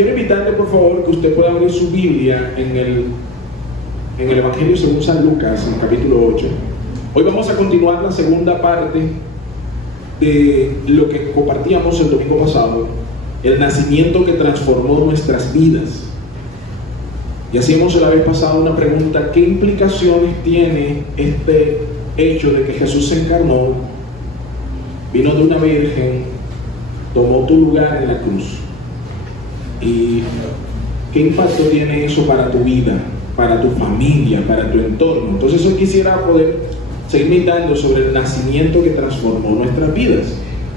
quiero invitarle por favor que usted pueda abrir su Biblia en el Evangelio según San Lucas, en el capítulo 8. Hoy vamos a continuar la segunda parte de lo que compartíamos el domingo pasado, el nacimiento que transformó nuestras vidas. Y hacíamos la vez pasada una pregunta: ¿qué implicaciones tiene este hecho de que Jesús se encarnó, vino de una virgen, tomó tu lugar en la cruz? ¿Y qué impacto tiene eso para tu vida, para tu familia, para tu entorno? Entonces hoy quisiera poder seguir meditando sobre el nacimiento que transformó nuestras vidas.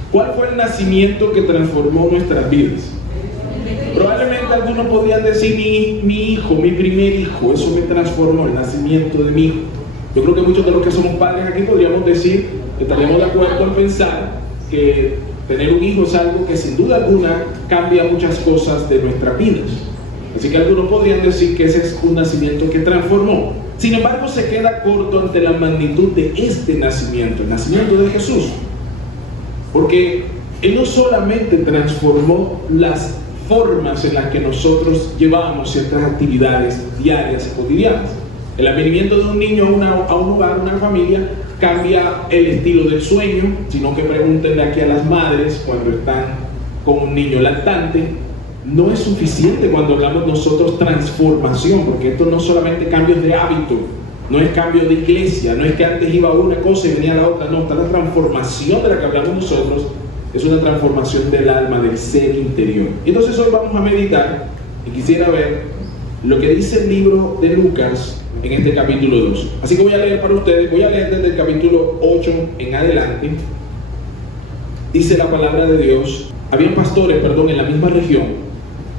¿Cuál fue el nacimiento que transformó nuestras vidas? Probablemente algunos podrían decir mi hijo, mi primer hijo, eso me transformó, el nacimiento de mi hijo. Yo creo que muchos de los que somos padres aquí podríamos decir, estaríamos de acuerdo en pensar que tener un hijo es algo que sin duda alguna cambia muchas cosas de nuestras vidas. Así que algunos podrían decir que ese es un nacimiento que transformó. Sin embargo, se queda corto ante la magnitud de este nacimiento, el nacimiento de Jesús. Porque Él no solamente transformó las formas en las que nosotros llevamos ciertas actividades diarias y cotidianas. El advenimiento de un niño a un hogar, a una familia, cambia el estilo del sueño, sino que pregúntenle aquí a las madres cuando están con un niño lactante. No es suficiente cuando hablamos nosotros transformación, porque esto no es solamente cambios de hábito, no es cambio de iglesia, no es que antes iba una cosa y venía la otra, no, está la transformación de la que hablamos nosotros, es una transformación del alma, del ser interior. Entonces hoy vamos a meditar y quisiera ver lo que dice el libro de Lucas en este capítulo 2. Así que voy a leer para ustedes, voy a leer desde el capítulo 8 en adelante. Dice la palabra de Dios: había pastores, en la misma región,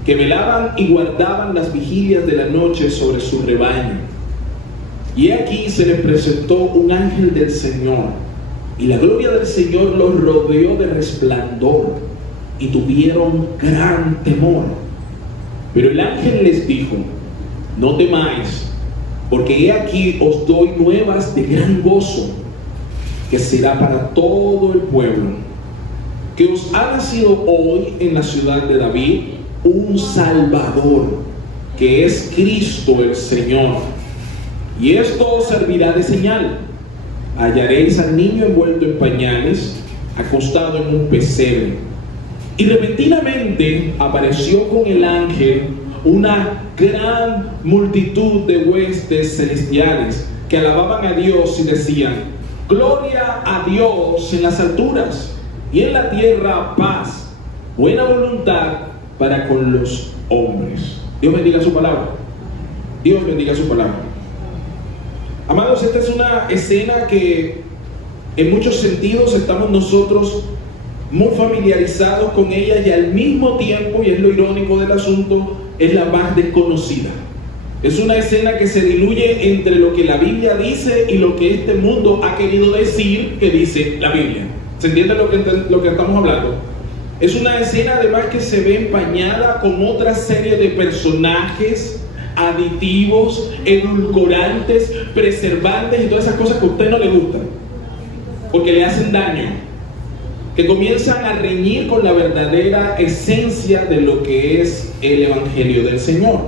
que velaban y guardaban las vigilias de la noche sobre su rebaño. Y aquí se les presentó un ángel del Señor, y la gloria del Señor los rodeó de resplandor, y tuvieron gran temor. Pero el ángel les dijo: no temáis, porque he aquí os doy nuevas de gran gozo, que será para todo el pueblo, que os ha nacido hoy en la ciudad de David un Salvador, que es Cristo el Señor. Y esto os servirá de señal: hallaréis al niño envuelto en pañales, acostado en un pesebre. Y repentinamente apareció con el ángel una gran multitud de huestes celestiales que alababan a Dios y decían: gloria a Dios en las alturas, y en la tierra paz, buena voluntad para con los hombres. Dios bendiga su palabra. Dios bendiga su palabra. Amados, esta es una escena que en muchos sentidos estamos nosotros muy familiarizados con ella, y al mismo tiempo, y es lo irónico del asunto, es la más desconocida. Es una escena que se diluye entre lo que la Biblia dice y lo que este mundo ha querido decir que dice la Biblia. ¿Se entiende lo que estamos hablando? Es una escena además que se ve empañada con otra serie de personajes, aditivos, edulcorantes, preservantes y todas esas cosas que a usted no le gustan, porque le hacen daño, que comienzan a reñir con la verdadera esencia de lo que es el Evangelio del Señor.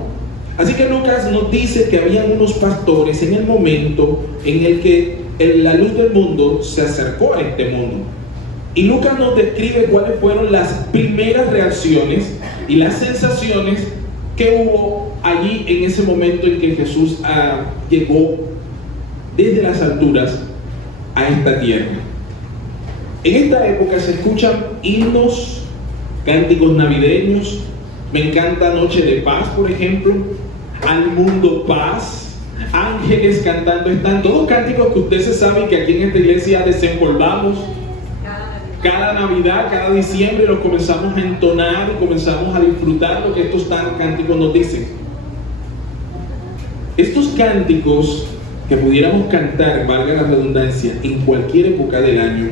Así que Lucas nos dice que habían unos pastores en el momento en el que la luz del mundo se acercó a este mundo. Y Lucas nos describe cuáles fueron las primeras reacciones y las sensaciones que hubo allí en ese momento en que Jesús llegó desde las alturas a esta tierra. En esta época se escuchan himnos, cánticos navideños. Me encanta Noche de Paz, por ejemplo, Al Mundo Paz, ángeles cantando. Están todos cánticos que usted se sabe que aquí en esta iglesia desempolvamos cada Navidad, cada diciembre, los comenzamos a entonar y comenzamos a disfrutar lo que estos cánticos nos dicen. Estos cánticos que pudiéramos cantar, valga la redundancia, en cualquier época del año,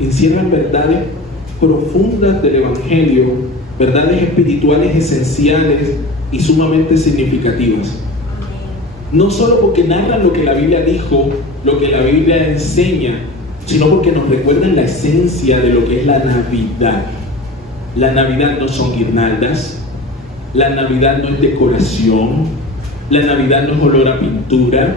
encierran verdades profundas del Evangelio, verdades espirituales esenciales y sumamente significativas. No solo porque narran lo que la Biblia dijo, lo que la Biblia enseña, sino porque nos recuerdan la esencia de lo que es la Navidad. La Navidad no son guirnaldas, La Navidad no es decoración, la Navidad no es olor a pintura,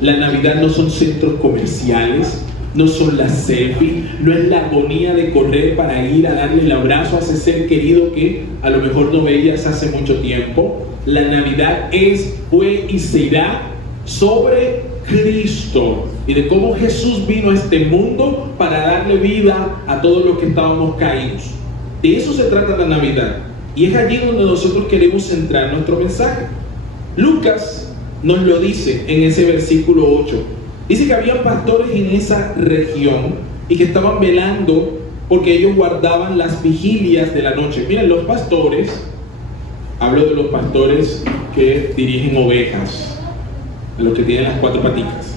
la Navidad no son centros comerciales, no son las selfies, no es la agonía de correr para ir a darle el abrazo a ese ser querido que a lo mejor no veías hace mucho tiempo. La Navidad es, fue y será sobre Cristo y de cómo Jesús vino a este mundo para darle vida a todos los que estábamos caídos. De eso se trata la Navidad y es allí donde nosotros queremos centrar nuestro mensaje. Lucas nos lo dice en ese versículo 8. Dice que había pastores en esa región y que estaban velando porque ellos guardaban las vigilias de la noche. Miren, los pastores, hablo de los pastores que dirigen ovejas, de los que tienen las 4 patitas.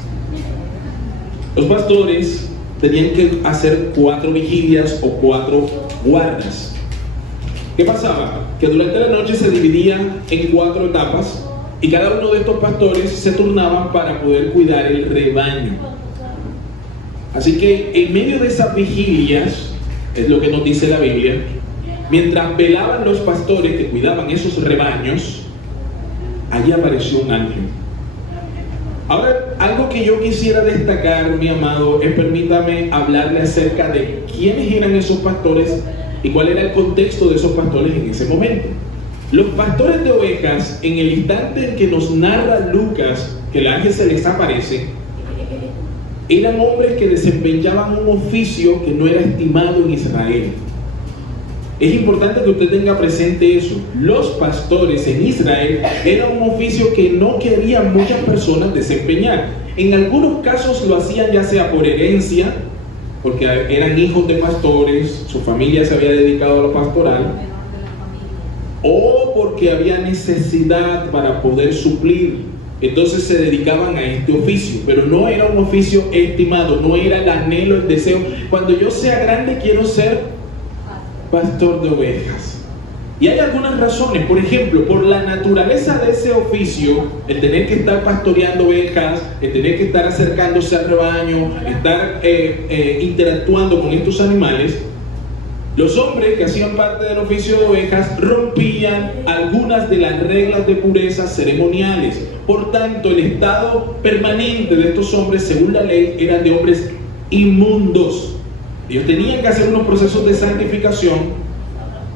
Los pastores tenían que hacer 4 vigilias o 4 guardas. ¿Qué pasaba? Que durante la noche se dividían en 4 etapas y cada uno de estos pastores se turnaban para poder cuidar el rebaño. Así que en medio de esas vigilias, es lo que nos dice la Biblia, mientras velaban los pastores que cuidaban esos rebaños, allí apareció un ángel. Ahora, algo que yo quisiera destacar, mi amado, es permítame hablarle acerca de quiénes eran esos pastores y cuál era el contexto de esos pastores en ese momento. Los pastores de ovejas, en el instante en que nos narra Lucas que el ángel se les aparece, eran hombres que desempeñaban un oficio que no era estimado en Israel. Es importante que usted tenga presente eso. Los pastores en Israel era un oficio que no querían muchas personas desempeñar. En algunos casos lo hacían ya sea por herencia, porque eran hijos de pastores, su familia se había dedicado a lo pastoral, o porque había necesidad para poder suplir, entonces se dedicaban a este oficio, pero no era un oficio estimado, no era el anhelo, el deseo. Cuando yo sea grande quiero ser pastor de ovejas. Y hay algunas razones, por ejemplo, por la naturaleza de ese oficio, el tener que estar pastoreando ovejas, el tener que estar acercándose al rebaño, estar interactuando con estos animales. Los hombres que hacían parte del oficio de ovejas rompían algunas de las reglas de pureza ceremoniales. Por tanto, el estado permanente de estos hombres, según la ley, eran de hombres inmundos. Ellos tenían que hacer unos procesos de santificación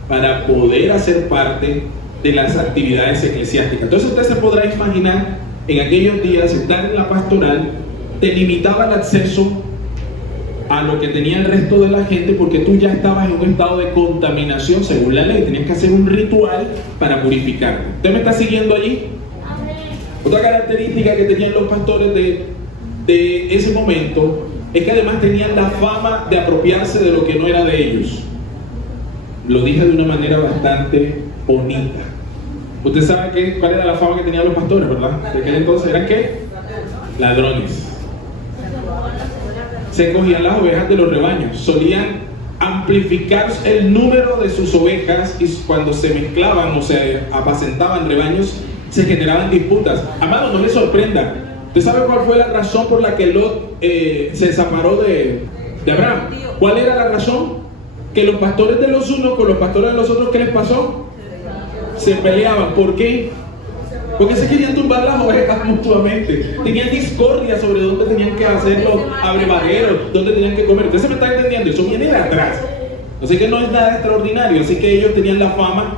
para poder hacer parte de las actividades eclesiásticas. Entonces usted se podrá imaginar, en aquellos días, estar en la pastoral, te limitaba el acceso a lo que tenía el resto de la gente, porque tú ya estabas en un estado de contaminación según la ley. Tenías que hacer un ritual para purificarte. ¿Usted me está siguiendo allí? Otra característica que tenían los pastores de ese momento es que además tenían la fama de apropiarse de lo que no era de ellos. Lo dije de una manera bastante bonita. Usted sabe cuál era la fama que tenían los pastores, ¿verdad? De aquel entonces eran ¿qué? Ladrones. Se cogían las ovejas de los rebaños, solían amplificar el número de sus ovejas y cuando se mezclaban o se apacentaban rebaños se generaban disputas. Amado, no le sorprenda. ¿Usted sabe cuál fue la razón por la que Lot se separó de Abraham? ¿Cuál era la razón? Que los pastores de los unos con los pastores de los otros, ¿qué les pasó? Se peleaban. ¿Por qué? Porque se querían tumbar las ovejas mutuamente. Tenían discordia sobre dónde tenían que hacer los abrevaderos, dónde tenían que comer. Usted se me está entendiendo, eso viene de atrás. Así que no es nada extraordinario. Así que ellos tenían la fama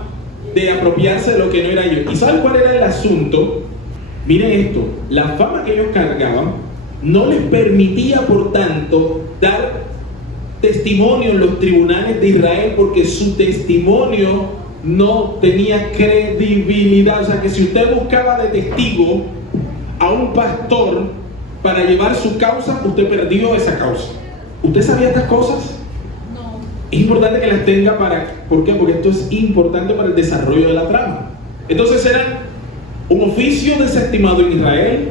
de apropiarse de lo que no era ellos. ¿Y saben cuál era el asunto? Miren esto, la fama que ellos cargaban no les permitía, por tanto, dar testimonio en los tribunales de Israel, porque su testimonio no tenía credibilidad. O sea que si usted buscaba de testigo a un pastor para llevar su causa, usted perdió esa causa. ¿Usted sabía estas cosas? No. Es importante que las tenga ¿por qué? Porque esto es importante para el desarrollo de la trama. Entonces eran un oficio desestimado en Israel.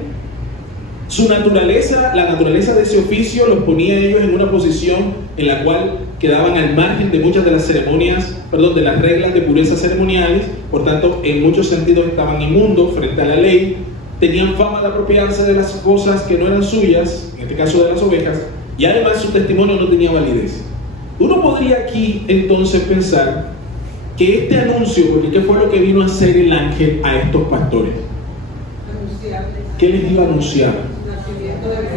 Su naturaleza, la naturaleza de ese oficio los ponía a ellos en una posición en la cual quedaban al margen de muchas de las de las reglas de pureza ceremoniales. Por tanto, en muchos sentidos estaban inmundos frente a la ley. Tenían fama de apropiarse de las cosas que no eran suyas, en este caso de las ovejas, y además su testimonio no tenía validez. Uno podría aquí entonces pensar que este anuncio, porque ¿qué fue lo que vino a hacer el ángel a estos pastores? ¿Qué les iba a anunciar?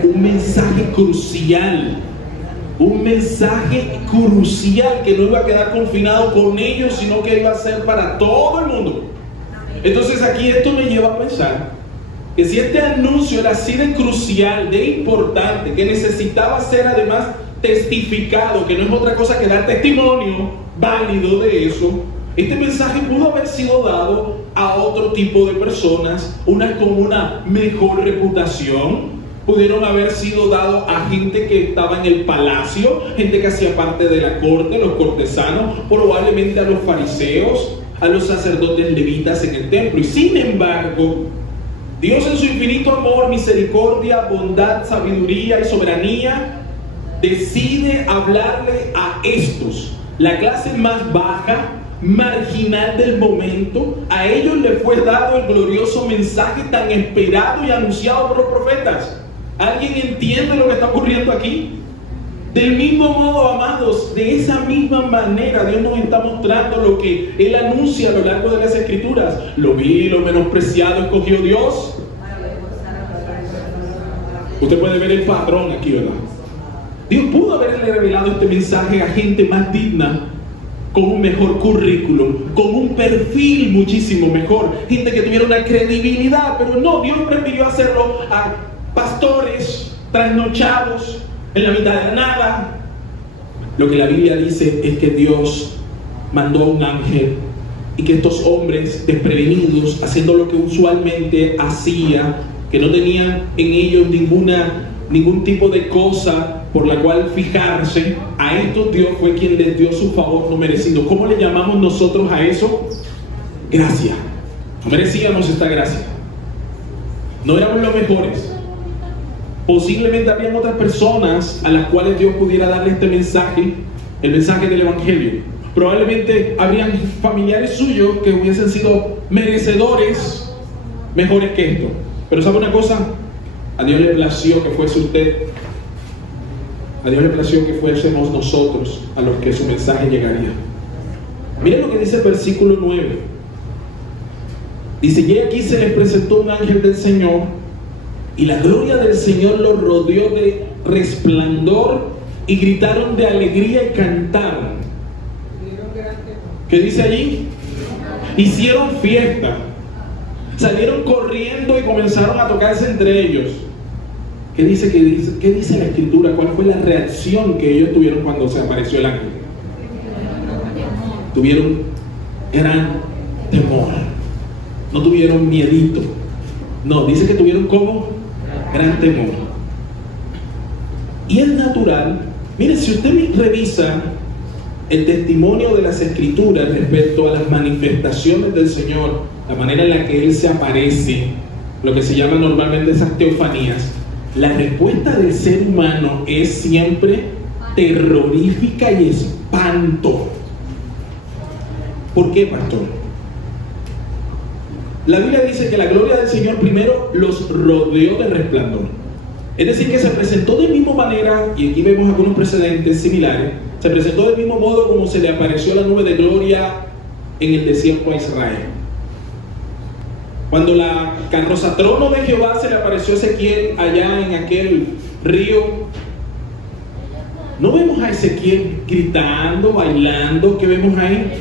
Un mensaje crucial. Un mensaje crucial que no iba a quedar confinado con ellos, sino que iba a ser para todo el mundo. Entonces aquí esto me lleva a pensar que si este anuncio era así de crucial, de importante, que necesitaba ser además testificado, que no es otra cosa que dar testimonio válido de eso, este mensaje pudo haber sido dado a otro tipo de personas, unas con una mejor reputación. Pudieron haber sido dados a gente que estaba en el palacio, gente que hacía parte de la corte, los cortesanos, probablemente a los fariseos, a los sacerdotes levitas en el templo. Y sin embargo, Dios en su infinito amor, misericordia, bondad, sabiduría y soberanía decide hablarle a estos, la clase más baja, marginal del momento. A ellos les fue dado el glorioso mensaje tan esperado y anunciado por los profetas. ¿Alguien entiende lo que está ocurriendo aquí? Del mismo modo, amados, de esa misma manera Dios nos está mostrando lo que Él anuncia a lo largo de las Escrituras. Lo vil, lo menospreciado escogió Dios. Usted puede ver el patrón aquí, ¿verdad? Dios pudo haberle revelado este mensaje a gente más digna, con un mejor currículum, con un perfil muchísimo mejor, gente que tuviera una credibilidad, pero no, Dios prefirió hacerlo a pastores trasnochados en la mitad de la nada. Lo que la Biblia dice es que Dios mandó a un ángel y que estos hombres desprevenidos, haciendo lo que usualmente hacía, que no tenían en ellos ningún tipo de cosa por la cual fijarse, a estos Dios fue quien les dio su favor no merecido. ¿Cómo le llamamos nosotros a eso? Gracia. No merecíamos esta gracia. No éramos los mejores. Posiblemente habían otras personas a las cuales Dios pudiera darle este mensaje, el mensaje del Evangelio. Probablemente habrían familiares suyos que hubiesen sido merecedores mejores que esto. Pero ¿sabe una cosa? A Dios le plació que fuese usted. A Dios le plació que fuésemos nosotros a los que su mensaje llegaría. Miren lo que dice el versículo 9. Dice: y aquí se les presentó un ángel del Señor, y la gloria del Señor los rodeó de resplandor, y gritaron de alegría y cantaron. ¿Qué dice allí? Hicieron fiesta. Salieron corriendo y comenzaron a tocarse entre ellos. ¿Qué dice la Escritura? ¿Cuál fue la reacción que ellos tuvieron cuando se apareció el ángel? Tuvieron gran temor. No tuvieron miedito. No, dice que tuvieron como gran temor. Y es natural. Mire, si usted revisa el testimonio de las Escrituras respecto a las manifestaciones del Señor, la manera en la que Él se aparece, lo que se llama normalmente esas teofanías, la respuesta del ser humano es siempre terrorífica y espanto. ¿Por qué, pastor? La Biblia dice que la gloria del Señor primero los rodeó de resplandor. Es decir, que se presentó de misma manera, y aquí vemos algunos precedentes similares, se presentó del mismo modo como se le apareció la nube de gloria en el desierto a Israel. Cuando la carroza trono de Jehová se le apareció a Ezequiel allá en aquel río, no vemos a Ezequiel gritando, bailando. ¿Qué vemos ahí?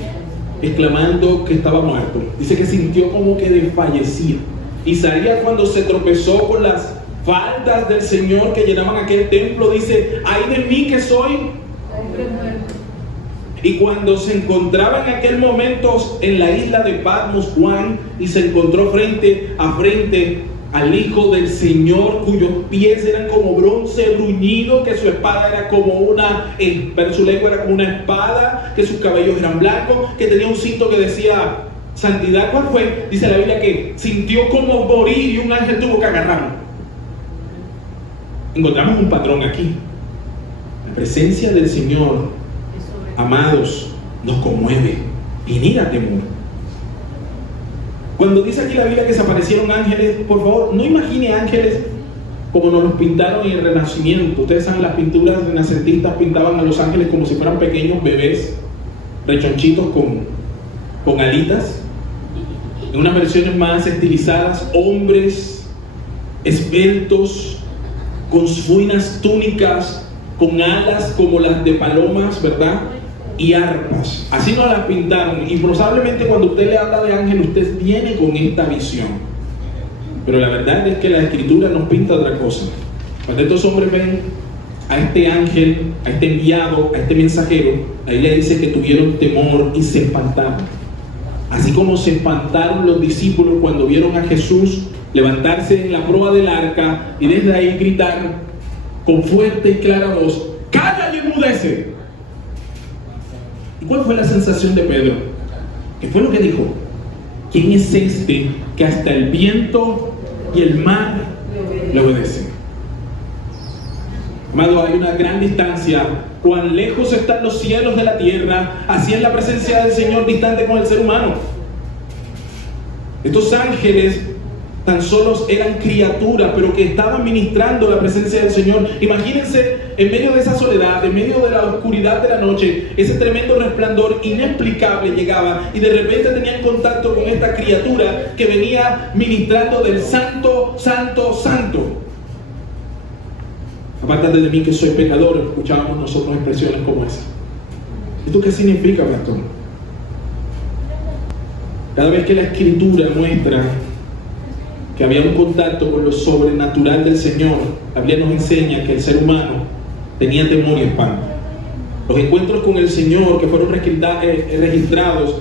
Exclamando que estaba muerto. Dice que sintió como que desfallecía. Isaías, cuando se tropezó con las faldas del Señor que llenaban aquel templo, dice: ay de mí que soy hombre muerto. Y cuando se encontraba en aquel momento en la isla de Patmos, Juan, y se encontró frente a frente al Hijo del Señor, cuyos pies eran como bronce bruñido, que su espada era como su lengua era como una espada, que sus cabellos eran blancos, que tenía un cinto que decía santidad. ¿Cuál fue? Dice la Biblia que sintió como morir y un ángel tuvo que agarrarlo. Encontramos un patrón aquí. La presencia del Señor, amados, nos conmueve, genera temor. Cuando dice aquí la Biblia que se aparecieron ángeles, por favor, no imagine ángeles como nos los pintaron en el Renacimiento. Ustedes saben, las pinturas renacentistas pintaban a los ángeles como si fueran pequeños bebés, rechonchitos con con alitas, en unas versiones más estilizadas, hombres esbeltos, con finas túnicas, con alas como las de palomas, ¿verdad? Y arpas. Así nos las pintaron. Y probablemente cuando usted le habla de ángel, usted viene con esta visión. Pero la verdad es que la Escritura nos pinta otra cosa. Cuando estos hombres ven a este ángel, a este enviado, a este mensajero, ahí le dice que tuvieron temor y se espantaron. Así como se espantaron los discípulos cuando vieron a Jesús levantarse en la proa del arca y desde ahí gritar con fuerte y clara voz: ¡calla y enmudece! ¿Y cuál fue la sensación de Pedro? ¿Qué fue lo que dijo? ¿Quién es este que hasta el viento y el mar le obedecen? Amado, hay una gran distancia. Cuán lejos están los cielos de la tierra, así es la presencia del Señor distante con el ser humano. Estos ángeles tan solo eran criaturas, pero que estaban ministrando la presencia del Señor. Imagínense, en medio de esa soledad, en medio de la oscuridad de la noche, ese tremendo resplandor inexplicable llegaba y de repente tenían contacto con esta criatura que venía ministrando del santo, santo, santo. Apártate de mí que soy pecador, escuchábamos nosotros expresiones como esa. ¿Esto qué significa, pastor? Cada vez que la Escritura muestra que había un contacto con lo sobrenatural del Señor, la Biblia nos enseña que el ser humano tenía temor y espanto. Los encuentros con el Señor que fueron registrados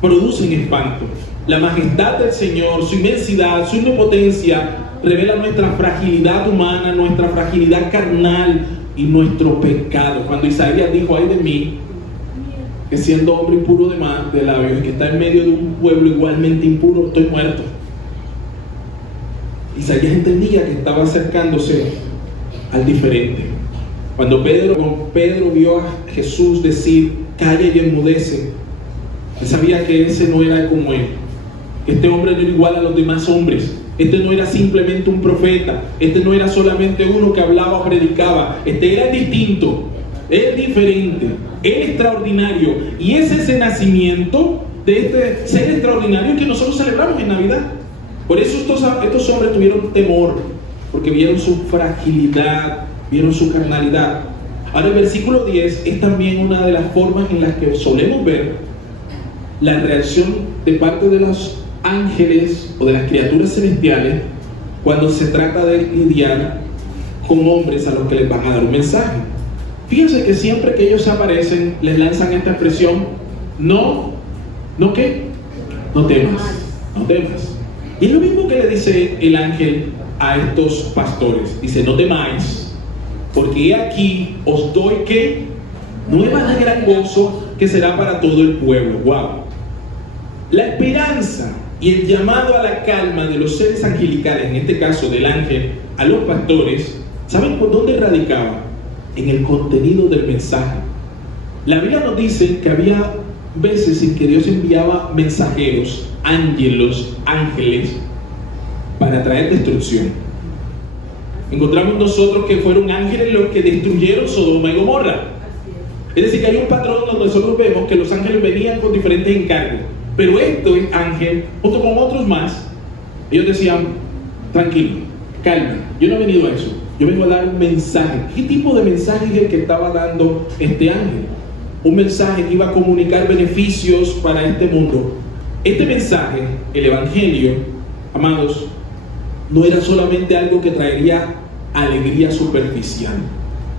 producen espanto. La majestad del Señor, su inmensidad, su omnipotencia revela nuestra fragilidad humana, nuestra fragilidad carnal y nuestro pecado. Cuando Isaías dijo: ay de mí, que siendo hombre impuro de labios y que está en medio de un pueblo igualmente impuro, estoy muerto. Isaías entendía que estaba acercándose al diferente. Cuando Pedro vio a Jesús decir: calla y enmudece, él sabía que ese no era como él, que este hombre no era igual a los demás hombres. Este no era simplemente un profeta, este no era solamente uno que hablaba o predicaba, este era distinto, es diferente, es extraordinario. Y es ese nacimiento de este ser extraordinario que nosotros celebramos en Navidad. Por eso estos hombres tuvieron temor, porque vieron su fragilidad, vieron su carnalidad. Ahora el versículo 10 es también una de las formas en las que solemos ver la reacción de parte de los ángeles o de las criaturas celestiales cuando se trata de lidiar con hombres a los que les van a dar un mensaje. Fíjense que siempre que ellos aparecen les lanzan esta expresión: no ¿qué? No temas, no temas. Y es lo mismo que le dice el ángel a estos pastores. Dice: no temáis, porque he aquí os doy ¿qué? Nuevas de gran gozo que será para todo el pueblo. Wow. La esperanza y el llamado a la calma de los seres angelicales, en este caso del ángel a los pastores, ¿saben por dónde radicaba? En el contenido del mensaje. La Biblia nos dice que había veces en que Dios enviaba mensajeros, ángeles, para traer destrucción. Encontramos nosotros que fueron ángeles los que destruyeron Sodoma y Gomorra. Es decir, que hay un patrón donde nosotros vemos que los ángeles venían con diferentes encargos. Pero este ángel, junto con otros más, ellos decían: tranquilo, calma, yo no he venido a eso, yo vengo a dar un mensaje. ¿Qué tipo de mensaje es el que estaba dando este ángel? Un mensaje que iba a comunicar beneficios para este mundo. Este mensaje, el evangelio, amados, no era solamente algo que traería alegría superficial.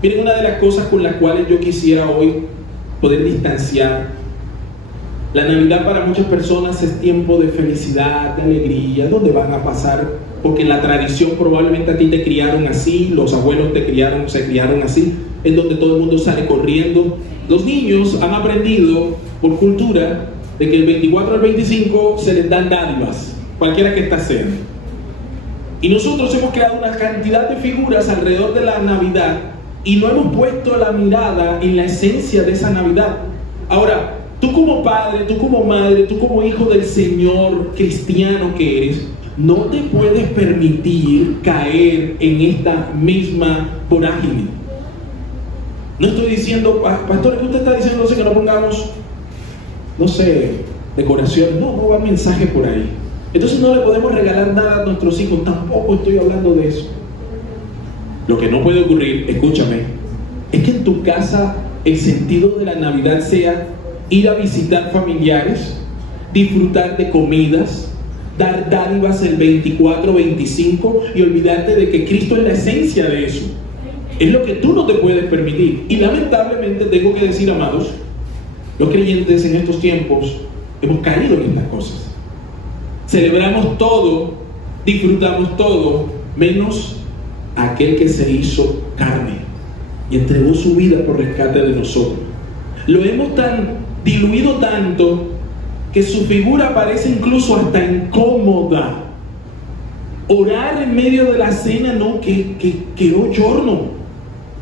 Miren, una de las cosas con las cuales yo quisiera hoy poder distanciar: la Navidad para muchas personas es tiempo de felicidad, de alegría, donde van a pasar, porque en la tradición probablemente a ti te criaron así, los abuelos se criaron así, en donde todo el mundo sale corriendo. Los niños han aprendido por cultura de que el 24 al 25 se les dan dádivas, cualquiera que está cerca. Y nosotros hemos creado una cantidad de figuras alrededor de la Navidad y no hemos puesto la mirada en la esencia de esa Navidad. Ahora, tú como padre, tú como madre, tú como hijo del Señor cristiano que eres, no te puedes permitir caer en esta misma vorágine. No estoy diciendo, pastor, ¿qué usted está diciendo? Que no pongamos, no sé, decoración. No va mensaje por ahí. Entonces no le podemos regalar nada a nuestros hijos. Tampoco estoy hablando de eso. Lo que no puede ocurrir, escúchame, es que en tu casa el sentido de la Navidad sea ir a visitar familiares, disfrutar de comidas, dar dádivas el 24, 25 y olvidarte de que Cristo es la esencia de eso. Es lo que tú no te puedes permitir. Y lamentablemente tengo que decir, amados, los creyentes en estos tiempos hemos caído en estas cosas. Celebramos todo, disfrutamos todo, menos aquel que se hizo carne y entregó su vida por rescate de nosotros. Lo hemos diluido tanto que su figura parece incluso hasta incómoda. Orar en medio de la cena, no, que giorno,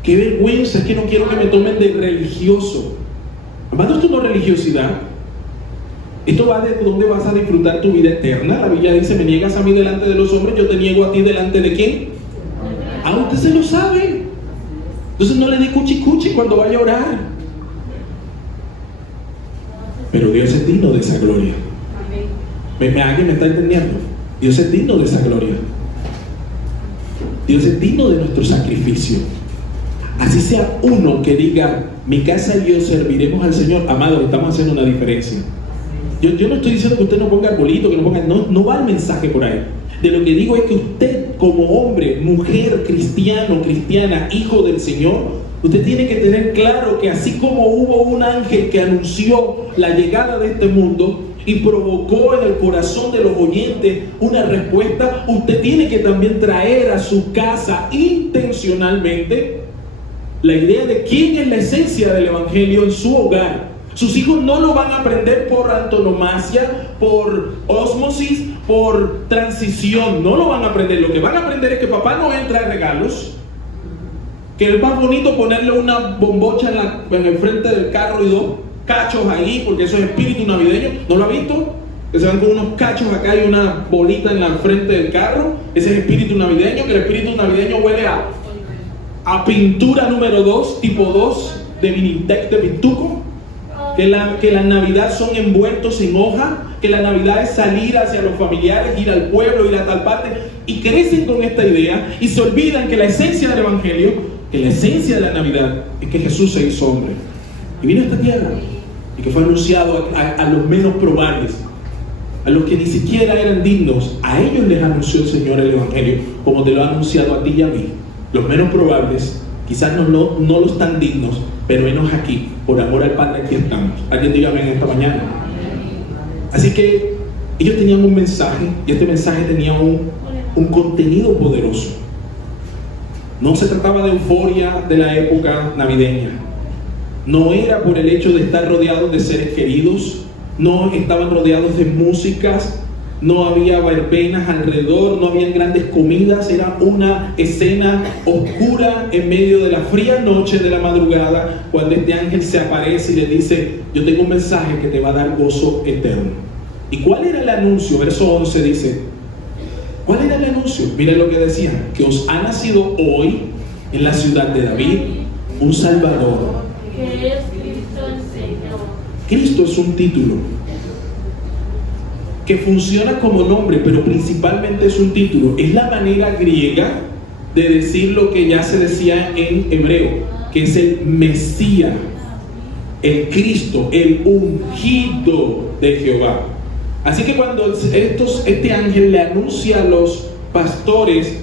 qué vergüenza, es que no quiero que me tomen de religioso. Amado, esto no es religiosidad. Esto va de dónde vas a disfrutar tu vida eterna. La Biblia dice: me niegas a mí delante de los hombres, yo te niego a ti delante de ¿quién? Ah, usted se lo sabe. Entonces no le dé cuchi cuando vaya a orar. Pero Dios es digno de esa gloria. ¿Alguien me está entendiendo? Dios es digno de esa gloria. Dios es digno de nuestro sacrificio. Así sea uno que diga: mi casa y yo serviremos al Señor. Amado, estamos haciendo una diferencia. Yo no estoy diciendo que usted no ponga arbolito, que no ponga... No va el mensaje por ahí. De lo que digo es que usted, como hombre, mujer, cristiano, cristiana, hijo del Señor, usted tiene que tener claro que así como hubo un ángel que anunció la llegada de este mundo y provocó en el corazón de los oyentes una respuesta, usted tiene que también traer a su casa intencionalmente la idea de quién es la esencia del Evangelio en su hogar. Sus hijos no lo van a aprender por antonomasia, por ósmosis, por transición. No lo van a aprender. Lo que van a aprender es que Papá Noel trae regalos, que es más bonito ponerle una bombocha en el frente del carro y 2 cachos ahí, porque eso es espíritu navideño. ¿No lo ha visto? Que se van con unos cachos acá y una bolita en la frente del carro. Ese es espíritu navideño, que el espíritu navideño huele a pintura número 2, tipo 2 de Minitec de Pintuco. Que la Navidad son envueltos en hoja, que la Navidad es salir hacia los familiares, ir al pueblo, ir a tal parte, y crecen con esta idea y se olvidan que la esencia del Evangelio, que la esencia de la Navidad es que Jesús se hizo hombre y vino a esta tierra y que fue anunciado a los menos probables, a los que ni siquiera eran dignos. A ellos les anunció el Señor el Evangelio, como te lo ha anunciado a ti y a mí. Los menos probables quizás no los tan dignos, pero menos aquí, por amor al Padre, aquí estamos. Alguien dígame en esta mañana. Así que ellos tenían un mensaje, y este mensaje tenía un contenido poderoso. No se trataba de euforia de la época navideña. No era por el hecho de estar rodeados de seres queridos. No estaban rodeados de músicas. No había verbenas alrededor, no habían grandes comidas. Era una escena oscura en medio de la fría noche de la madrugada, cuando este ángel se aparece y le dice: yo tengo un mensaje que te va a dar gozo eterno. ¿Y cuál era el anuncio? Verso 11 dice: ¿cuál era el anuncio? Miren lo que decía: que os ha nacido hoy en la ciudad de David un Salvador, que es Cristo el Señor. Cristo es un título que funciona como nombre, pero principalmente es un título. Es la manera griega de decir lo que ya se decía en hebreo, que es el Mesías, el Cristo, el ungido de Jehová. Así que cuando este ángel le anuncia a los pastores,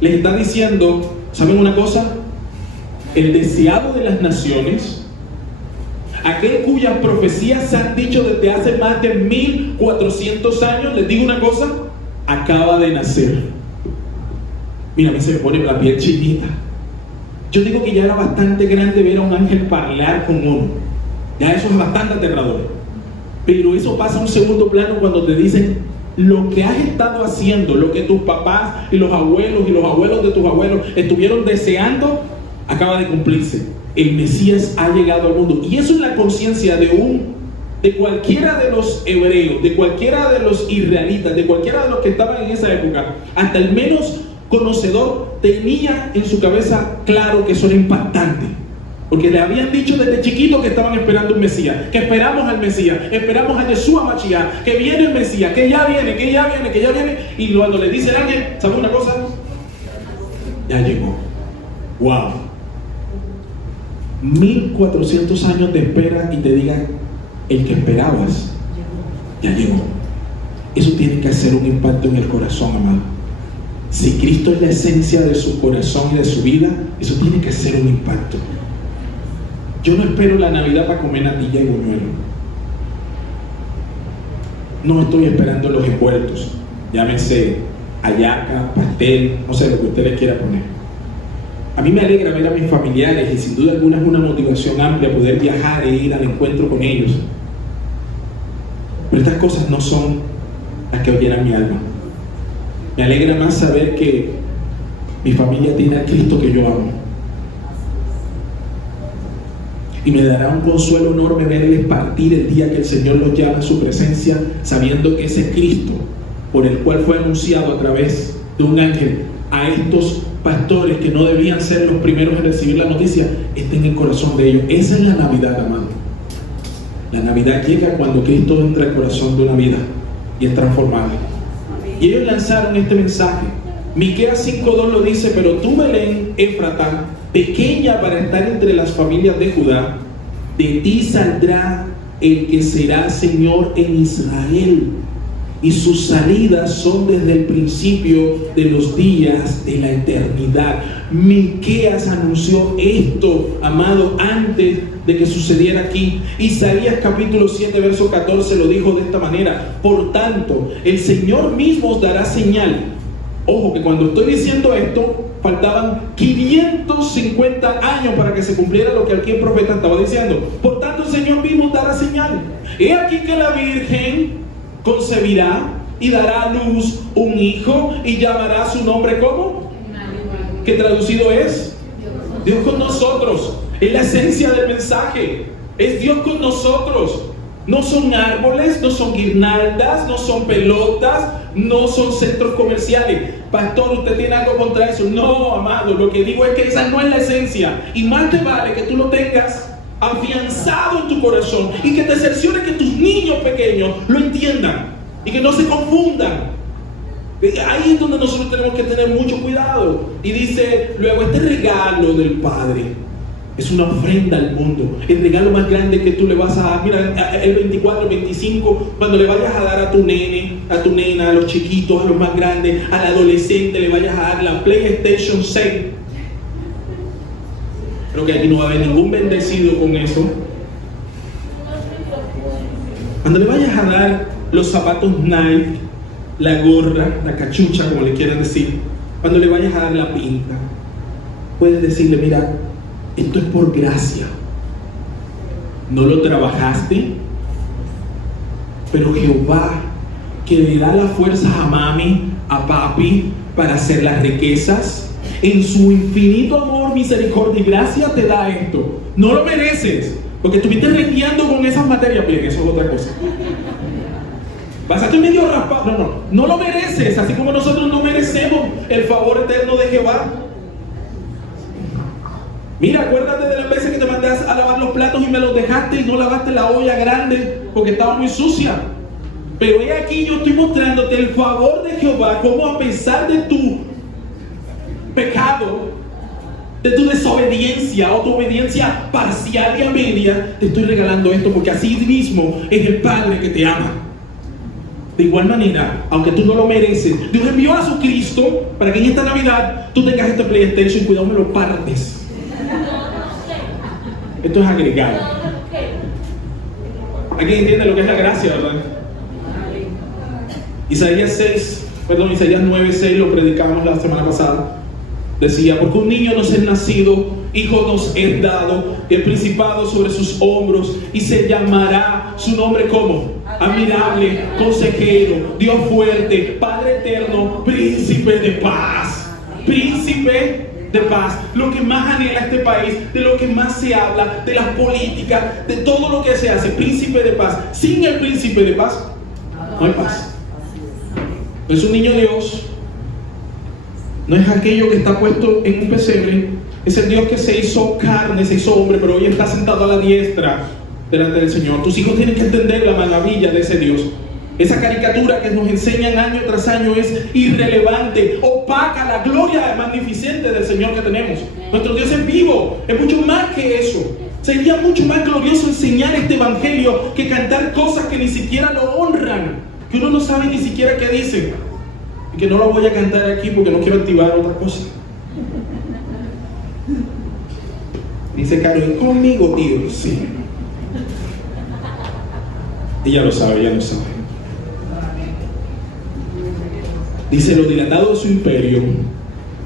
les está diciendo: ¿saben una cosa? El deseado de las naciones, aquel cuyas profecías se han dicho desde hace más de 1400 años, les digo una cosa, acaba de nacer. Mira, a mí se me pone la piel chinita. Yo digo que ya era bastante grande ver a un ángel hablar con uno. Ya eso es bastante aterrador. Pero eso pasa a un segundo plano cuando te dicen: lo que has estado haciendo, lo que tus papás y los abuelos de tus abuelos estuvieron deseando, acaba de cumplirse. El Mesías ha llegado al mundo. Y eso es la conciencia de cualquiera de los hebreos, de cualquiera de los israelitas, de cualquiera de los que estaban en esa época. Hasta el menos conocedor tenía en su cabeza claro que eso era impactante. Porque le habían dicho desde chiquito que estaban esperando un Mesías, que esperamos al Mesías, esperamos a Yeshua Mashiach, que viene el Mesías, que ya viene, que ya viene, que ya viene. Y cuando le dice el ángel, ¿sabe una cosa? Ya llegó. ¡Wow! 1400 años de espera y te digan, el que esperabas, ya llegó. Eso tiene que hacer un impacto en el corazón, amado. Si Cristo es la esencia de su corazón y de su vida, eso tiene que hacer un impacto. Yo no espero la Navidad para comer natilla y buñuelo. No estoy esperando los envueltos, llámense hallaca, pastel, no sé, lo que ustedes quieran poner. A mí me alegra ver a mis familiares y sin duda alguna es una motivación amplia poder viajar e ir al encuentro con ellos. Pero estas cosas no son las que llenan mi alma. Me alegra más saber que mi familia tiene a Cristo que yo amo. Y me dará un consuelo enorme verles partir el día que el Señor los llama a su presencia, sabiendo que ese Cristo, por el cual fue anunciado a través de un ángel a estos pastores que no debían ser los primeros en recibir la noticia, está en el corazón de ellos. Esa es la Navidad, amado. La Navidad llega cuando Cristo entra al corazón de una vida y es transformada. Y ellos lanzaron este mensaje. Miqueas 5:2 lo dice: pero tú, Belén Éfrata, pequeña para estar entre las familias de Judá, de ti saldrá el que será Señor en Israel, y sus salidas son desde el principio de los días de la eternidad. Miqueas anunció esto, amado, antes de que sucediera aquí. Isaías capítulo 7 verso 14 lo dijo de esta manera: por tanto, el Señor mismo os dará señal. Ojo, que cuando estoy diciendo esto, faltaban 550 años para que se cumpliera lo que aquí el profeta estaba diciendo. Por tanto, el Señor mismo os dará señal. He aquí que la Virgen concebirá y dará a luz un hijo y llamará su nombre, ¿cómo? Que traducido es Dios con nosotros. Es la esencia del mensaje. Es Dios con nosotros. No son árboles, no son guirnaldas, no son pelotas, no son centros comerciales. Pastor, ¿usted tiene algo contra eso? No, amado, lo que digo es que esa no es la esencia. Y más te vale que tú lo tengas afianzado en tu corazón y que te cerciores que tus niños pequeños lo entiendan y que no se confundan. Ahí es donde nosotros tenemos que tener mucho cuidado. Y dice luego: este regalo del Padre es una ofrenda al mundo. El regalo más grande que tú le vas a dar, mira, el 24, el 25, cuando le vayas a dar a tu nene, a tu nena, a los chiquitos, a los más grandes, al adolescente, le vayas a dar la PlayStation 6. Creo que aquí no va a haber ningún bendecido con eso. Cuando le vayas a dar los zapatos Nike, la gorra, la cachucha, como le quieran decir, cuando le vayas a dar la pinta, puedes decirle: mira, esto es por gracia. No lo trabajaste, pero Jehová, que le da las fuerzas a mami, a papi, para hacer las riquezas, en su infinito amor, misericordia y gracia te da esto. No lo mereces, porque estuviste rendiendo con esas materias. Bien, eso es otra cosa. Pasaste medio raspado. No lo mereces, así como nosotros no merecemos el favor eterno de Jehová. Mira, acuérdate de las veces que te mandé a lavar los platos y me los dejaste y no lavaste la olla grande porque estaba muy sucia. Pero he aquí, yo estoy mostrándote el favor de Jehová, como a pesar de tu pecado, de tu desobediencia o tu obediencia parcial y a media, te estoy regalando esto, porque así mismo es el Padre que te ama. De igual manera, aunque tú no lo mereces, Dios envió a su Cristo para que en esta Navidad tú tengas este PlayStation y cuidado me lo partes. Esto es agregado. ¿Alguien entiende lo que es la gracia, verdad? Isaías 9:6 lo predicamos la semana pasada. Decía: porque un niño nos es nacido, hijo nos es dado, y el principado sobre sus hombros, y se llamará su nombre como admirable, consejero, Dios fuerte, Padre eterno, príncipe de paz. Príncipe de paz. Lo que más anhela este país, de lo que más se habla, de las políticas, de todo lo que se hace, príncipe de paz. Sin el príncipe de paz no hay paz. No es un niño Dios, no es aquello que está puesto en un pesebre, Es el Dios que se hizo carne, se hizo hombre, pero hoy está sentado a la diestra delante del Señor. Tus hijos tienen que entender la maravilla de ese Dios. Esa caricatura que nos enseñan año tras año es irrelevante, opaca la gloria magnificente del Señor que tenemos. Nuestro Dios es vivo, es mucho más que eso. Sería mucho más glorioso enseñar este evangelio que cantar cosas que ni siquiera lo honran, que uno no sabe ni siquiera qué dicen. Y que no lo voy a cantar aquí porque no quiero activar otra cosa. Dice Caro, ¿y conmigo, tío? Sí. Ella lo sabe, ella lo sabe. Dice, lo dilatado de su imperio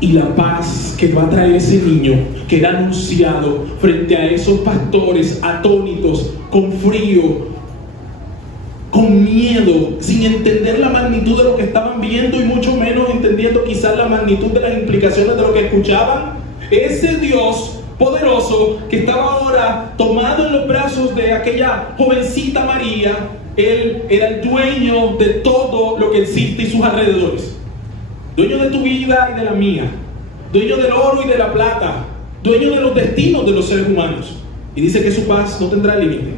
y la paz que va a traer ese niño que era anunciado frente a esos pastores atónitos, con frío, con miedo, sin entender la magnitud de lo que estaban viendo y mucho menos entendiendo quizás la magnitud de las implicaciones de lo que escuchaban. Ese Dios poderoso que estaba ahora tomado en los brazos de aquella jovencita María, Él era el dueño de todo lo que existe y sus alrededores. Dueño de tu vida y de la mía, dueño del oro y de la plata, dueño de los destinos de los seres humanos. Y dice que su paz no tendrá límite.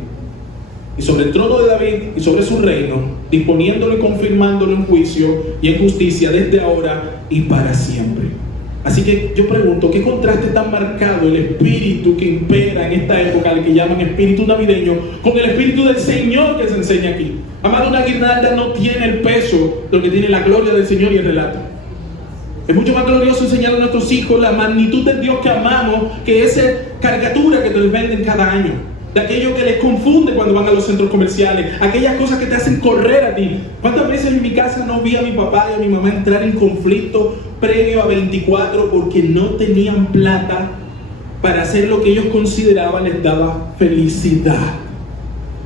Y sobre el trono de David y sobre su reino, disponiéndolo y confirmándolo en juicio y en justicia desde ahora y para siempre. Así que yo pregunto, ¿qué contraste tan marcado el espíritu que impera en esta época, al que llaman espíritu navideño, con el espíritu del Señor que se enseña aquí? Amado, una guirnalda no tiene el peso de lo que tiene la gloria del Señor y el relato. Es mucho más glorioso enseñar a nuestros hijos la magnitud del Dios que amamos que esa caricatura que te venden cada año, de aquello que les confunde cuando van a los centros comerciales, aquellas cosas que te hacen correr a ti. ¿Cuántas veces en mi casa no vi a mi papá y a mi mamá entrar en conflicto previo a 24 porque no tenían plata para hacer lo que ellos consideraban les daba felicidad?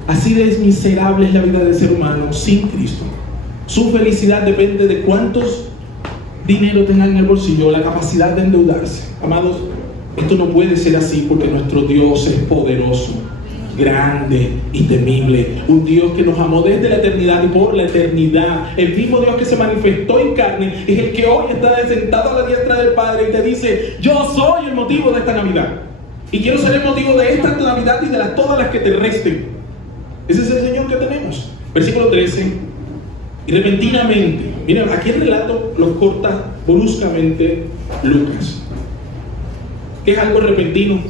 Así de miserable es la vida del ser humano sin Cristo. Su felicidad depende de cuántos dinero tengan en el bolsillo, la capacidad de endeudarse. Amados, esto no puede ser así, porque nuestro Dios es poderoso, grande y temible. Un Dios que nos amó desde la eternidad y por la eternidad. El mismo Dios que se manifestó en carne es el que hoy está sentado a la diestra del Padre y te dice: yo soy el motivo de esta Navidad, y quiero ser el motivo de esta Navidad y de todas las que te resten. Ese es el Señor que tenemos. Versículo 13. Y repentinamente, miren, aquí el relato lo corta bruscamente Lucas. ¿Qué es algo repentino?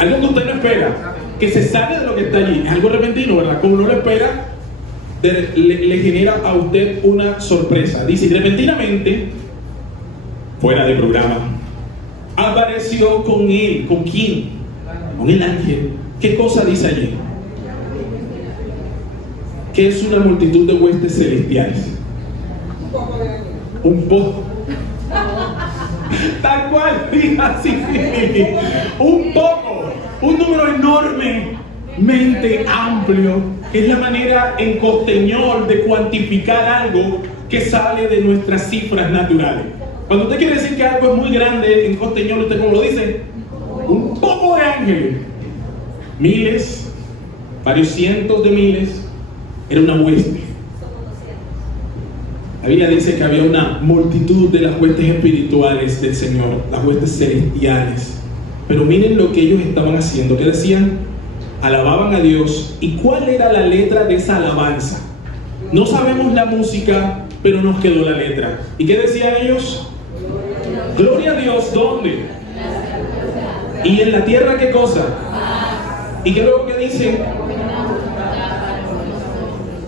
Algo que usted no espera, que se sale de lo que está allí. Es algo repentino, ¿verdad? Como no lo espera, le genera a usted una sorpresa. Dice, repentinamente, fuera de programa, apareció con él. ¿Con quién? Con el ángel. ¿Qué cosa dice allí? Que es una multitud de huestes celestiales. Un poco. Tal cual, así. Un poco. Un número enormemente amplio, que es la manera en costeñol de cuantificar algo que sale de nuestras cifras naturales. Cuando usted quiere decir que algo es muy grande en costeñol, ¿usted cómo lo dice? Un poco de ángeles. Miles, varios cientos de miles. Era una hueste. La Biblia dice que había una multitud de las huestes espirituales del Señor, las huestes celestiales. Pero miren lo que ellos estaban haciendo. ¿Qué decían? Alababan a Dios. ¿Y cuál era la letra de esa alabanza? No sabemos la música, pero nos quedó la letra. ¿Y qué decían ellos? Gloria a Dios, ¿dónde? ¿Y en la tierra qué cosa? ¿Y qué luego que dice?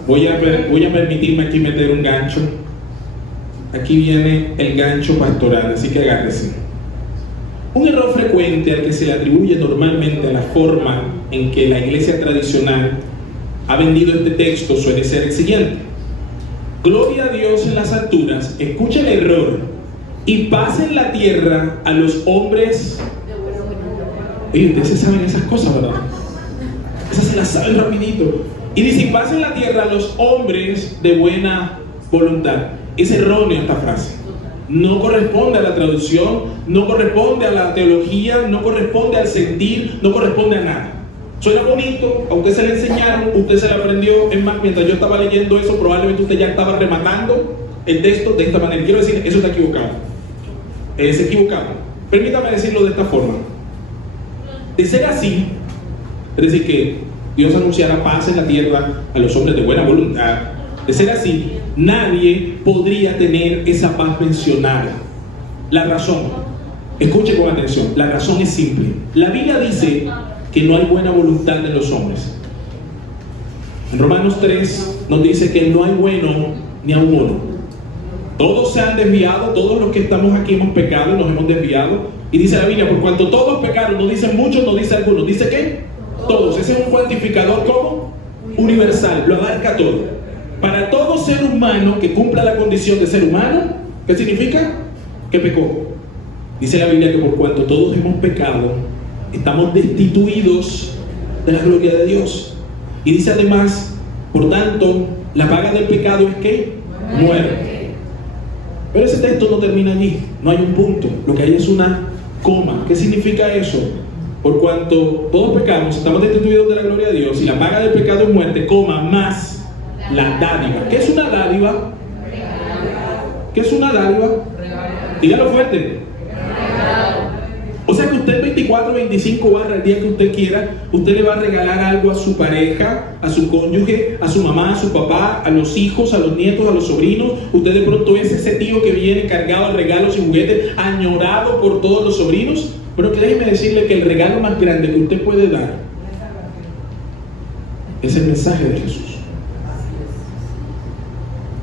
Voy a permitirme aquí meter un gancho. Aquí viene el gancho pastoral, así que agárrese. Un error frecuente al que se le atribuye normalmente a la forma en que la iglesia tradicional ha vendido este texto suele ser el siguiente: gloria a Dios en las alturas, escucha el error, y paz en la tierra a los hombres. Oye, ustedes se saben esas cosas, ¿verdad? Esas se las saben rapidito. Y dice, paz en la tierra a los hombres de buena voluntad. Es errónea esta frase. No corresponde a la traducción, no corresponde a la teología, no corresponde al sentir, no corresponde a nada. Suena bonito, a usted se le enseñaron, usted se le aprendió. Es más, mientras yo estaba leyendo eso, probablemente usted ya estaba rematando el texto de esta manera. Quiero decir, eso está equivocado. es equivocado. Permítame decirlo de esta forma. De ser así, es decir, que Dios anunciara paz en la tierra a los hombres de buena voluntad, de ser así, nadie podría tener esa paz mencionada. La razón, escuche con atención, la razón es simple. La Biblia dice que no hay buena voluntad en los hombres. En Romanos 3 nos dice que no hay bueno ni a uno. Todos se han desviado, todos los que estamos aquí hemos pecado y nos hemos desviado. Y dice la Biblia, por cuanto todos pecaron, no dicen muchos, no dice algunos, dice ¿qué? Todos. Ese es un cuantificador como universal, lo abarca todo. Para todo ser humano que cumpla la condición de ser humano, ¿qué significa? Que pecó. Dice la Biblia que por cuanto todos hemos pecado, estamos destituidos de la gloria de Dios. Y dice además, por tanto, la paga del pecado es ¿qué? Muerte. Pero ese texto no termina allí, no hay un punto, lo que hay es una coma. ¿Qué significa eso? Por cuanto todos pecamos, estamos destituidos de la gloria de Dios y la paga del pecado es muerte, coma, más la dádiva. ¿Qué es una dádiva? ¿Qué es una dádiva? Dígalo fuerte. O sea que usted el 24, 25 barra el día que usted quiera, usted le va a regalar algo a su pareja, a su cónyuge, a su mamá, a su papá, a los hijos, a los nietos, a los sobrinos. Usted de pronto es ese tío que viene cargado de regalos y juguetes, añorado por todos los sobrinos. Pero que déjeme decirle que el regalo más grande que usted puede dar es el mensaje de Jesús.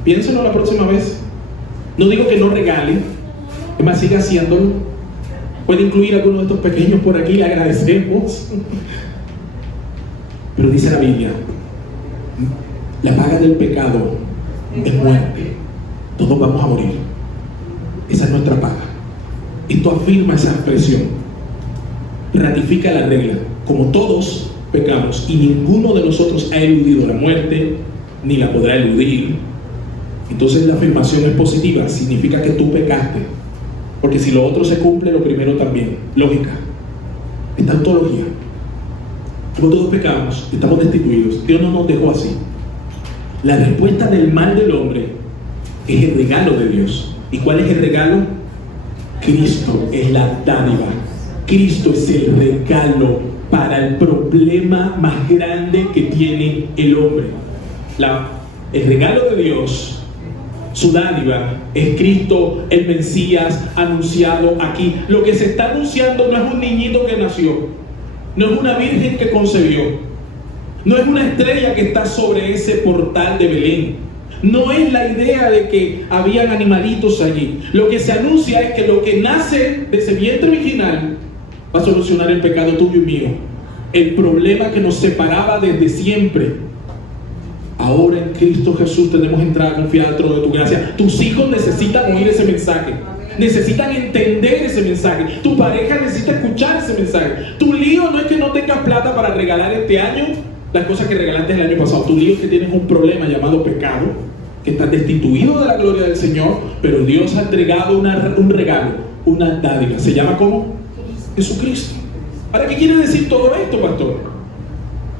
Piénselo la próxima vez. No digo que no regale, es más, siga haciéndolo. Puede incluir a algunos de estos pequeños por aquí, le agradecemos. Pero dice la Biblia, la paga del pecado es muerte. Todos vamos a morir. Esa es nuestra paga. Esto afirma esa expresión. Ratifica la regla. Como todos pecamos y ninguno de nosotros ha eludido la muerte, ni la podrá eludir, entonces la afirmación es positiva. Significa que tú pecaste. Porque si lo otro se cumple, lo primero también. Lógica. Es tautología. Como todos pecamos, estamos destituidos. Dios no nos dejó así. La respuesta del mal del hombre es el regalo de Dios. ¿Y cuál es el regalo? Cristo es la dádiva. Cristo es el regalo para el problema más grande que tiene el hombre. El regalo de Dios, su dádiva, es Cristo, el Mesías anunciado aquí. Lo que se está anunciando no es un niñito que nació, no es una virgen que concebió, no es una estrella que está sobre ese portal de Belén, no es la idea de que habían animalitos allí. Lo que se anuncia es que lo que nace de ese vientre virginal va a solucionar el pecado tuyo y mío, el problema que nos separaba desde siempre. Ahora en Cristo Jesús tenemos entrada confiada al trono de tu gracia. Tus hijos necesitan oír ese mensaje, necesitan entender ese mensaje. Tu pareja necesita escuchar ese mensaje. Tu lío no es que no tengas plata para regalar este año las cosas que regalaste el año pasado. Tu lío es que tienes un problema llamado pecado, que estás destituido de la gloria del Señor, pero Dios ha entregado un regalo, una dádiva. ¿Se llama cómo? Jesucristo. ¿Para qué quiere decir todo esto, pastor?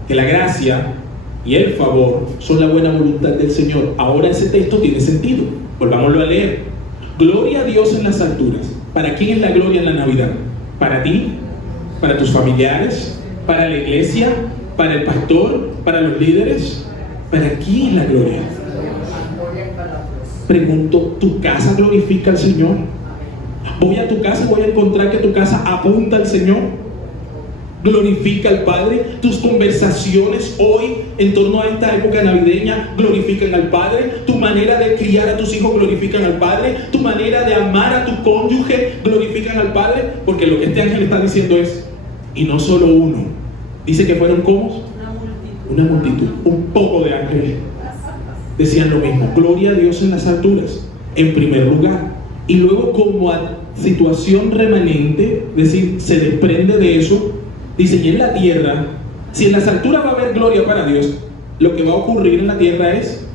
Que la gracia y el favor son la buena voluntad del Señor. Ahora ese texto tiene sentido. Volvámoslo a leer. Gloria a Dios en las alturas. ¿Para quién es la gloria en la Navidad? ¿Para ti? ¿Para tus familiares? ¿Para la iglesia? ¿Para el pastor? ¿Para los líderes? ¿Para quién es la gloria? Pregunto, ¿tu casa glorifica al Señor? Voy a tu casa y voy a encontrar que tu casa apunta al Señor. Glorifica al Padre. Tus conversaciones hoy en torno a esta época navideña glorifican al Padre. Tu manera de criar a tus hijos glorifican al Padre. Tu manera de amar a tu cónyuge glorifican al Padre. Porque lo que este ángel está diciendo es, y no solo uno, dice que fueron ¿cómo? Una multitud, un poco de ángeles decían lo mismo. Gloria a Dios en las alturas, en primer lugar. Y luego, como a situación remanente, es decir, se desprende de eso, dice, y en la tierra, si en las alturas va a haber gloria para Dios, lo que va a ocurrir en la tierra es,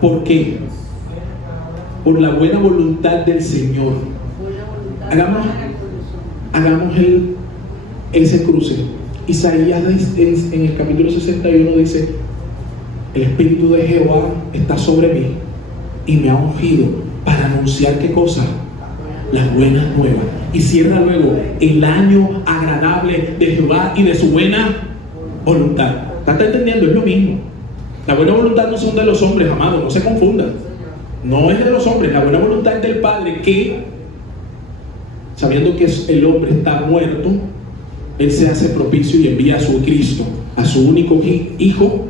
¿por qué? Por la buena voluntad del Señor. Hagamos ese cruce. Isaías en el capítulo 61 dice, el Espíritu de Jehová está sobre mí y me ha ungido para anunciar ¿qué cosa? Las buenas nuevas. Y cierra luego, el año agradable de Jehová y de su buena voluntad. ¿Estás entendiendo? Es lo mismo. La buena voluntad no son de los hombres, amados, no se confundan. No es de los hombres, la buena voluntad es del Padre que, sabiendo que el hombre está muerto, Él se hace propicio y envía a su Cristo, a su único Hijo,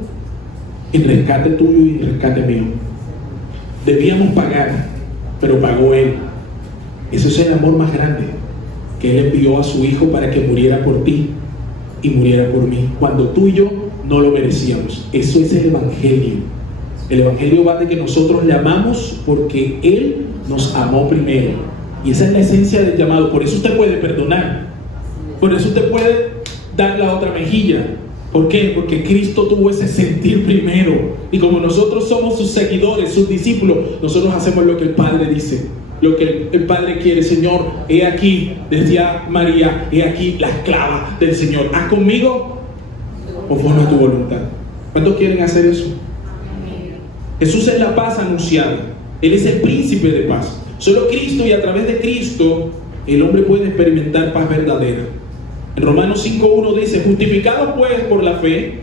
en rescate tuyo y en rescate mío. Debíamos pagar, pero pagó Él. Ese es el amor más grande, que Él envió a su Hijo para que muriera por ti y muriera por mí, cuando tú y yo no lo merecíamos. Eso es el Evangelio. El Evangelio va de que nosotros le amamos porque Él nos amó primero. Y esa es la esencia del llamado. Por eso usted puede perdonar. Por eso usted puede dar la otra mejilla. ¿Por qué? Porque Cristo tuvo ese sentir primero. Y como nosotros somos sus seguidores, sus discípulos, nosotros hacemos lo que el Padre dice, lo que el Padre quiere. Señor, he aquí, decía María, he aquí la esclava del Señor. Haz conmigo conforme a tu voluntad. ¿Cuántos quieren hacer eso? Jesús es la paz anunciada. Él es el príncipe de paz. Solo Cristo, y a través de Cristo el hombre puede experimentar paz verdadera. En Romanos 5:1 dice: justificados pues por la fe,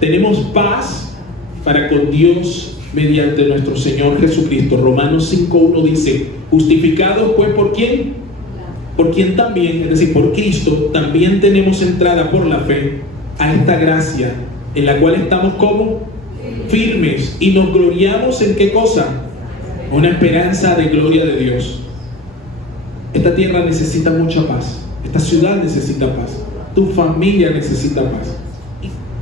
tenemos paz para con Dios mediante nuestro Señor Jesucristo. Romanos 5:1 dice: justificados pues ¿por quién? Por quien también, es decir, por Cristo, también tenemos entrada por la fe a esta gracia, en la cual estamos como firmes, y nos gloriamos en ¿qué cosa? Una esperanza de gloria de Dios. Esta tierra necesita mucha paz. Esta ciudad necesita paz. Tu familia necesita paz.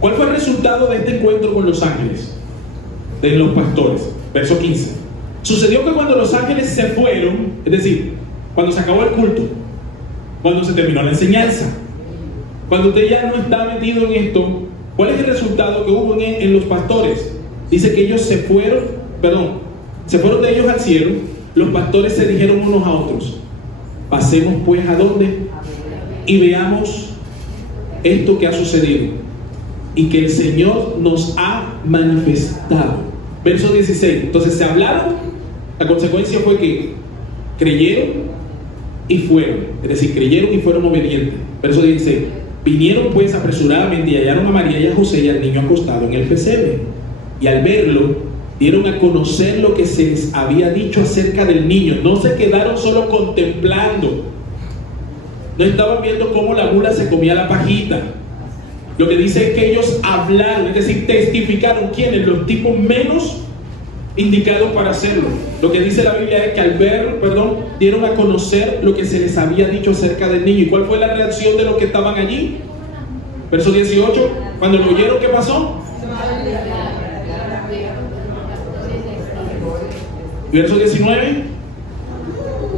¿Cuál fue el resultado de este encuentro con los ángeles? De los pastores. Verso 15. Sucedió que cuando los ángeles se fueron, es decir, cuando se acabó el culto, cuando se terminó la enseñanza, cuando usted ya no está metido en esto, ¿cuál es el resultado que hubo en los pastores? Dice que ellos se fueron de ellos al cielo. Los pastores se dijeron unos a otros: pasemos pues ¿a dónde? Y veamos esto que ha sucedido y que el Señor nos ha manifestado. Verso 16. Entonces se hablaron. La consecuencia fue que creyeron y fueron, es decir, creyeron y fueron obedientes. Verso 16. Vinieron pues apresuradamente y hallaron a María y a José y al niño acostado en el pesebre, y al verlo dieron a conocer lo que se les había dicho acerca del niño. No se quedaron solo contemplando, no estaban viendo cómo la mula se comía la pajita. Lo que dice es que ellos hablaron, es decir, testificaron. ¿Quiénes? Los tipos menos indicados para hacerlo. Lo que dice la Biblia es que al verlo, dieron a conocer lo que se les había dicho acerca del niño. ¿Y cuál fue la reacción de los que estaban allí? Verso 18. Cuando lo oyeron, ¿qué pasó? Verso 19.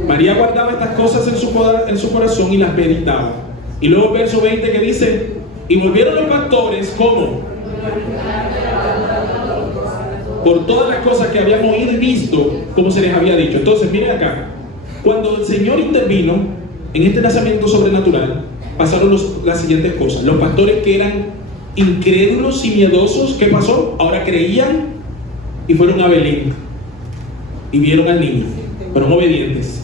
María guardaba estas cosas en su corazón y las meditaba. Y luego verso 20 que dice: y volvieron los pastores, ¿cómo? Por todas las cosas que habían oído y visto, como se les había dicho. Entonces, miren acá. Cuando el Señor intervino en este nacimiento sobrenatural, pasaron las siguientes cosas. Los pastores que eran incrédulos y miedosos, ¿qué pasó? Ahora creían y fueron a Belén y vieron al niño. Fueron obedientes.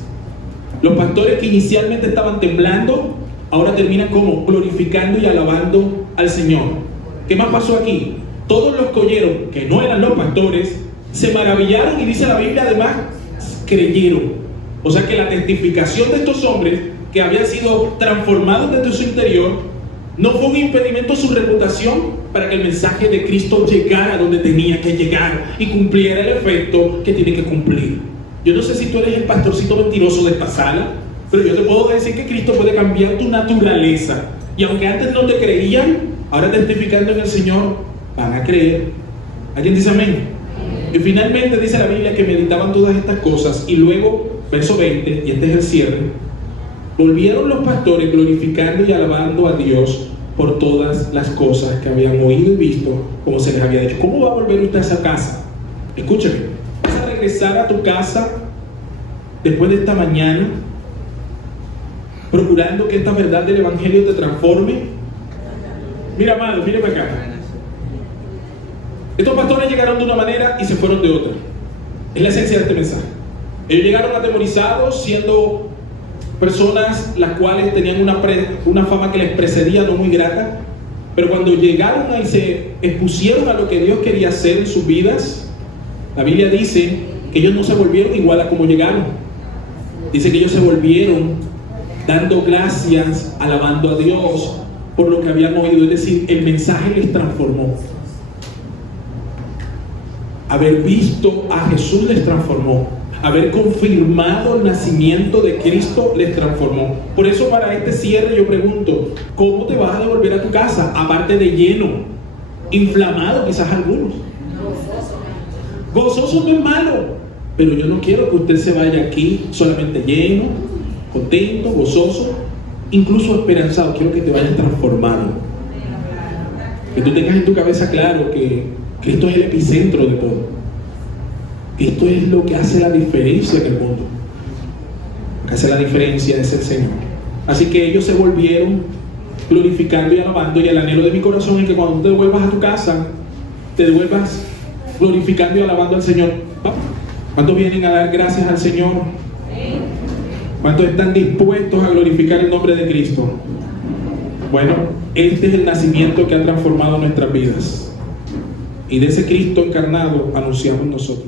Los pastores que inicialmente estaban temblando, ahora terminan como glorificando y alabando al Señor. ¿Qué más pasó aquí? Todos los colleros que no eran los pastores se maravillaron, y dice la Biblia además, creyeron. O sea que la testificación de estos hombres que habían sido transformados desde su interior no fue un impedimento a su reputación para que el mensaje de Cristo llegara donde tenía que llegar y cumpliera el efecto que tiene que cumplir. Yo no sé si tú eres el pastorcito mentiroso de esta sala, pero yo te puedo decir que Cristo puede cambiar tu naturaleza. Y aunque antes no te creían, ahora testificando en el Señor, van a creer. ¿Alguien dice amén? Y finalmente dice la Biblia que meditaban todas estas cosas. Y luego, verso 20, y este es el cierre: volvieron los pastores glorificando y alabando a Dios por todas las cosas que habían oído y visto, como se les había dicho. ¿Cómo va a volver usted a esa casa? Escúchame, vas a regresar a tu casa después de esta mañana procurando que esta verdad del Evangelio te transforme. Mira, amado, mire para acá. Estos pastores llegaron de una manera y se fueron de otra. Es la esencia de este mensaje. Ellos llegaron atemorizados, siendo personas las cuales tenían una fama que les precedía, no muy grata. Pero cuando llegaron y se expusieron a lo que Dios quería hacer en sus vidas, la Biblia dice que ellos no se volvieron igual a como llegaron. Dice que ellos se volvieron dando gracias, alabando a Dios por lo que habían oído. Es decir, el mensaje les transformó. Haber visto a Jesús les transformó. Haber confirmado el nacimiento de Cristo les transformó. Por eso, para este cierre yo pregunto, ¿cómo te vas a devolver a tu casa? Aparte de lleno, inflamado quizás algunos. Gozoso no es malo, pero yo no quiero que usted se vaya aquí solamente lleno, contento, gozoso, incluso esperanzado. Quiero que te vayas transformado. Que tú tengas en tu cabeza claro que Cristo es el epicentro de todo. Esto es lo que hace la diferencia en el mundo. Lo que hace la diferencia es el Señor. Así que ellos se volvieron glorificando y alabando, y el anhelo de mi corazón es que cuando te devuelvas a tu casa, te devuelvas glorificando y alabando al Señor. ¿Cuántos vienen a dar gracias al Señor? ¿Cuántos están dispuestos a glorificar el nombre de Cristo? Bueno, este es el nacimiento que ha transformado nuestras vidas. Y de ese Cristo encarnado anunciamos nosotros.